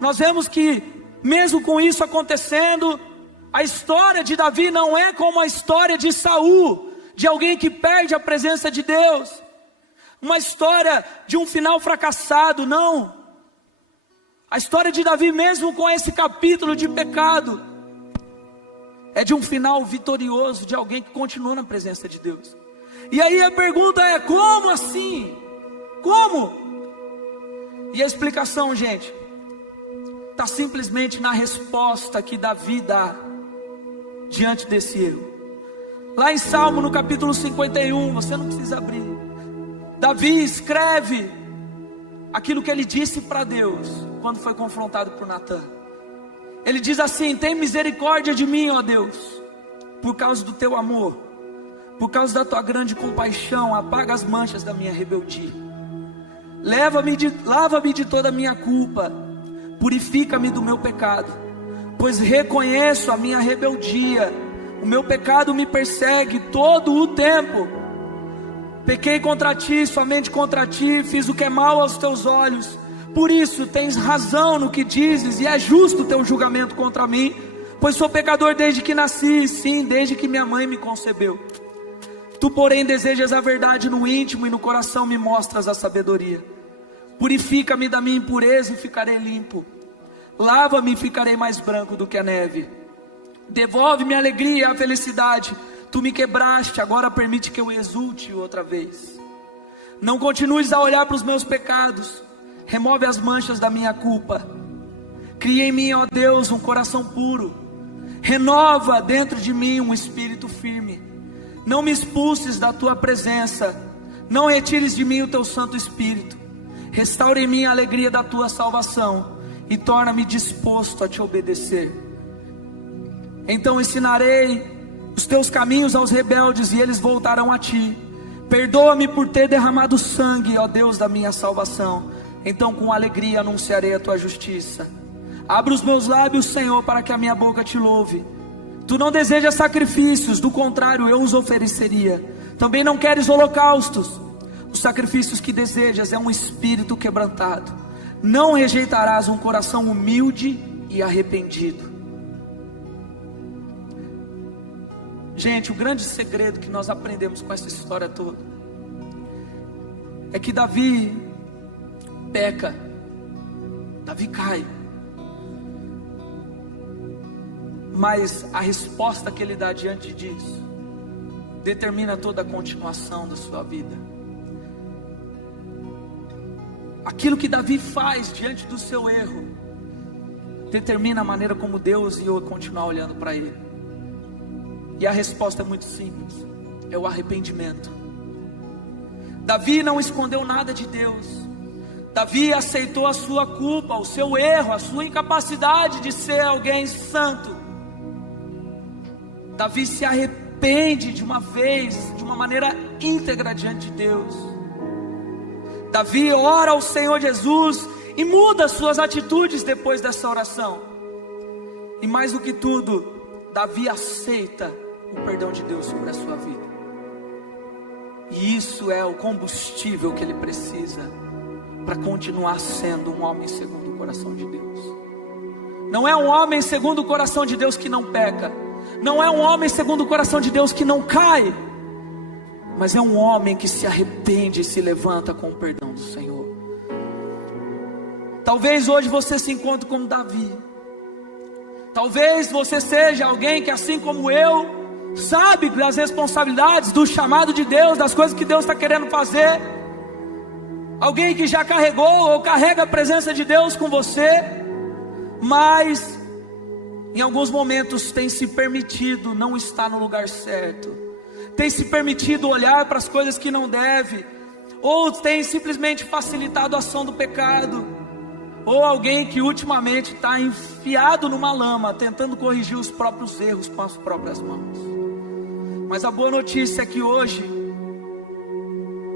Nós vemos que mesmo com isso acontecendo, a história de Davi não é como a história de Saul, de alguém que perde a presença de Deus, uma história de um final fracassado. Não. A história de Davi, mesmo com esse capítulo de pecado, é de um final vitorioso, de alguém que continuou na presença de Deus. E aí a pergunta é: como assim? Como? E a explicação, gente, está simplesmente na resposta que Davi dá diante desse erro. Lá em Salmo, no capítulo 51, você não precisa abrir, Davi escreve aquilo que ele disse para Deus quando foi confrontado por Natã. Ele diz assim: tem misericórdia de mim, ó Deus, por causa do teu amor, por causa da tua grande compaixão, apaga as manchas da minha rebeldia, lava-me de toda a minha culpa, purifica-me do meu pecado, pois reconheço a minha rebeldia, o meu pecado me persegue todo o tempo. Pequei contra ti, somente contra ti, fiz o que é mal aos teus olhos. Por isso tens razão no que dizes, e é justo o teu julgamento contra mim, pois sou pecador desde que nasci, sim, desde que minha mãe me concebeu. Tu, porém, desejas a verdade no íntimo e no coração me mostras a sabedoria. Purifica-me da minha impureza e ficarei limpo. Lava-me e ficarei mais branco do que a neve. Devolve-me a alegria e a felicidade. Tu me quebraste, agora permite que eu exulte outra vez. Não continues a olhar para os meus pecados. Remove as manchas da minha culpa. Cria em mim, ó Deus, um coração puro. Renova dentro de mim um espírito firme. Não me expulses da tua presença. Não retires de mim o teu Santo Espírito. Restaura em mim a alegria da tua salvação e torna-me disposto a te obedecer. Então ensinarei os teus caminhos aos rebeldes e eles voltarão a ti. Perdoa-me por ter derramado sangue, ó Deus da minha salvação. Então com alegria anunciarei a tua justiça. Abra os meus lábios, Senhor, para que a minha boca te louve. Tu não desejas sacrifícios, do contrário eu os ofereceria. Também não queres holocaustos. Os sacrifícios que desejas é um espírito quebrantado. Não rejeitarás um coração humilde e arrependido. Gente, o grande segredo que nós aprendemos com essa história toda é que Davi peca, Davi cai, mas a resposta que ele dá diante disso determina toda a continuação da sua vida. Aquilo que Davi faz diante do seu erro determina a maneira como Deus ia continuar olhando para ele. E a resposta é muito simples, é o arrependimento. Davi não escondeu nada de Deus. Davi aceitou a sua culpa, o seu erro, a sua incapacidade de ser alguém santo. Davi se arrepende de uma vez, de uma maneira íntegra diante de Deus. Davi ora ao Senhor Jesus e muda suas atitudes depois dessa oração. E mais do que tudo, Davi aceita o perdão de Deus sobre a sua vida. E isso é o combustível que ele precisa para continuar sendo um homem segundo o coração de Deus. Não é um homem segundo o coração de Deus que não peca. Não é um homem segundo o coração de Deus que não cai. Mas é um homem que se arrepende e se levanta com o perdão do Senhor. Talvez hoje você se encontre como Davi. Talvez você seja alguém que, assim como eu, sabe das responsabilidades, do chamado de Deus, das coisas que Deus está querendo fazer. Alguém que já carregou ou carrega a presença de Deus com você, mas em alguns momentos tem se permitido não estar no lugar certo, tem se permitido olhar para as coisas que não deve, ou tem simplesmente facilitado a ação do pecado, ou alguém que ultimamente está enfiado numa lama, tentando corrigir os próprios erros com as próprias mãos. Mas a boa notícia é que hoje,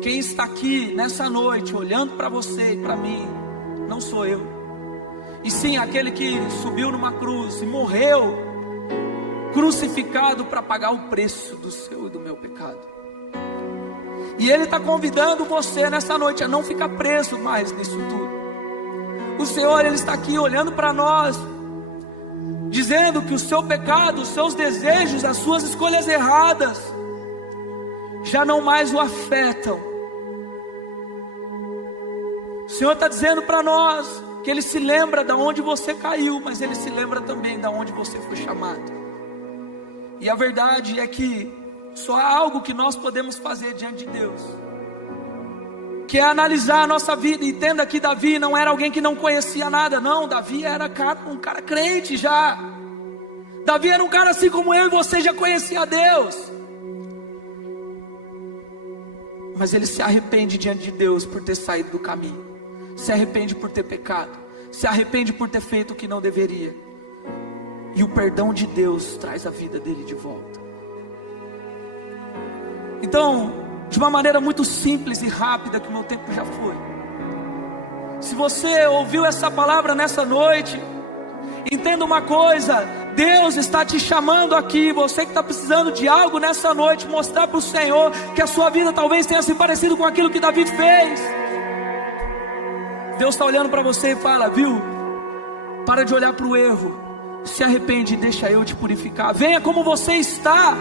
quem está aqui nessa noite, olhando para você e para mim, não sou eu, e sim aquele que subiu numa cruz e morreu, crucificado para pagar o preço do seu e do meu pecado. E Ele está convidando você nessa noite a não ficar preso mais nisso tudo. O Senhor, Ele está aqui olhando para nós, dizendo que o seu pecado, os seus desejos, as suas escolhas erradas já não mais o afetam. O Senhor está dizendo para nós que Ele se lembra de onde você caiu, mas Ele se lembra também de onde você foi chamado. E a verdade é que só há algo que nós podemos fazer diante de Deus, que é analisar a nossa vida. Entenda que Davi não era alguém que não conhecia nada, não. Davi era um cara crente já. Davi era um cara assim como eu e você, já conhecia a Deus. Mas ele se arrepende diante de Deus por ter saído do caminho, se arrepende por ter pecado, se arrepende por ter feito o que não deveria. E o perdão de Deus traz a vida dele de volta. Então, de uma maneira muito simples e rápida, que o meu tempo já foi, se você ouviu essa palavra nessa noite, entenda uma coisa: Deus está te chamando aqui. Você que está precisando de algo nessa noite, mostrar para o Senhor que a sua vida talvez tenha se parecido com aquilo que Davi fez. Deus está olhando para você e fala: viu, para de olhar para o erro, se arrepende e deixa eu te purificar. Venha como você está,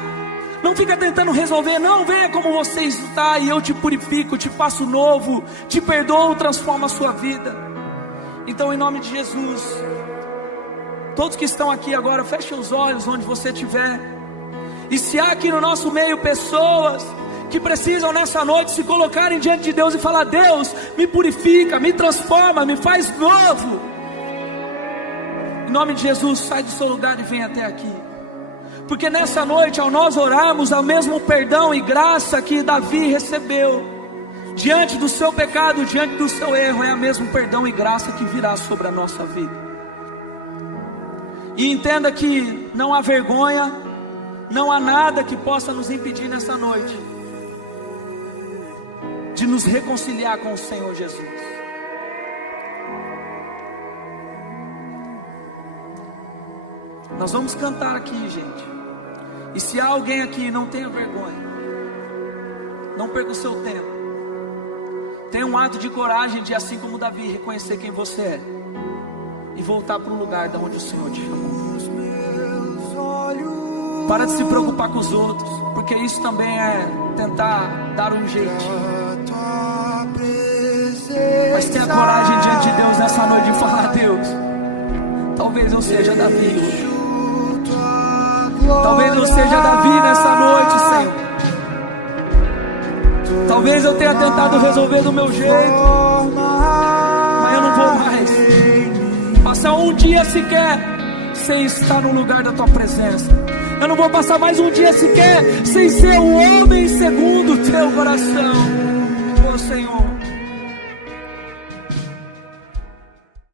Não fica tentando resolver, não, venha como você está e eu te purifico, te faço novo, te perdoo, transformo a sua vida. Então, em nome de Jesus, todos que estão aqui agora, feche os olhos onde você estiver. E se há aqui no nosso meio pessoas que precisam nessa noite se colocarem diante de Deus e falar: Deus, me purifica, me transforma, me faz novo. Em nome de Jesus, sai do seu lugar e vem até aqui. Porque nessa noite, ao nós orarmos, ao mesmo perdão e graça que Davi recebeu, diante do seu pecado, diante do seu erro, é o mesmo perdão e graça que virá sobre a nossa vida. E entenda que não há vergonha, não há nada que possa nos impedir nessa noite de nos reconciliar com o Senhor Jesus. Nós vamos cantar aqui, gente. E se há alguém aqui, não tenha vergonha, não perca o seu tempo. Tenha um ato de coragem de, assim como Davi, reconhecer quem você é e voltar para o lugar de onde o Senhor te chamou. Para de se preocupar com os outros, porque isso também é tentar dar um jeitinho. Mas tenha coragem diante de Deus nessa noite de falar: Deus, talvez eu seja Davi hoje. Talvez eu seja Davi nessa noite, Senhor. Talvez eu tenha tentado resolver do meu jeito, mas eu não vou mais passar um dia sequer sem estar no lugar da Tua presença. Eu não vou passar mais um dia sequer sem ser o homem segundo o Teu coração. Oh Senhor,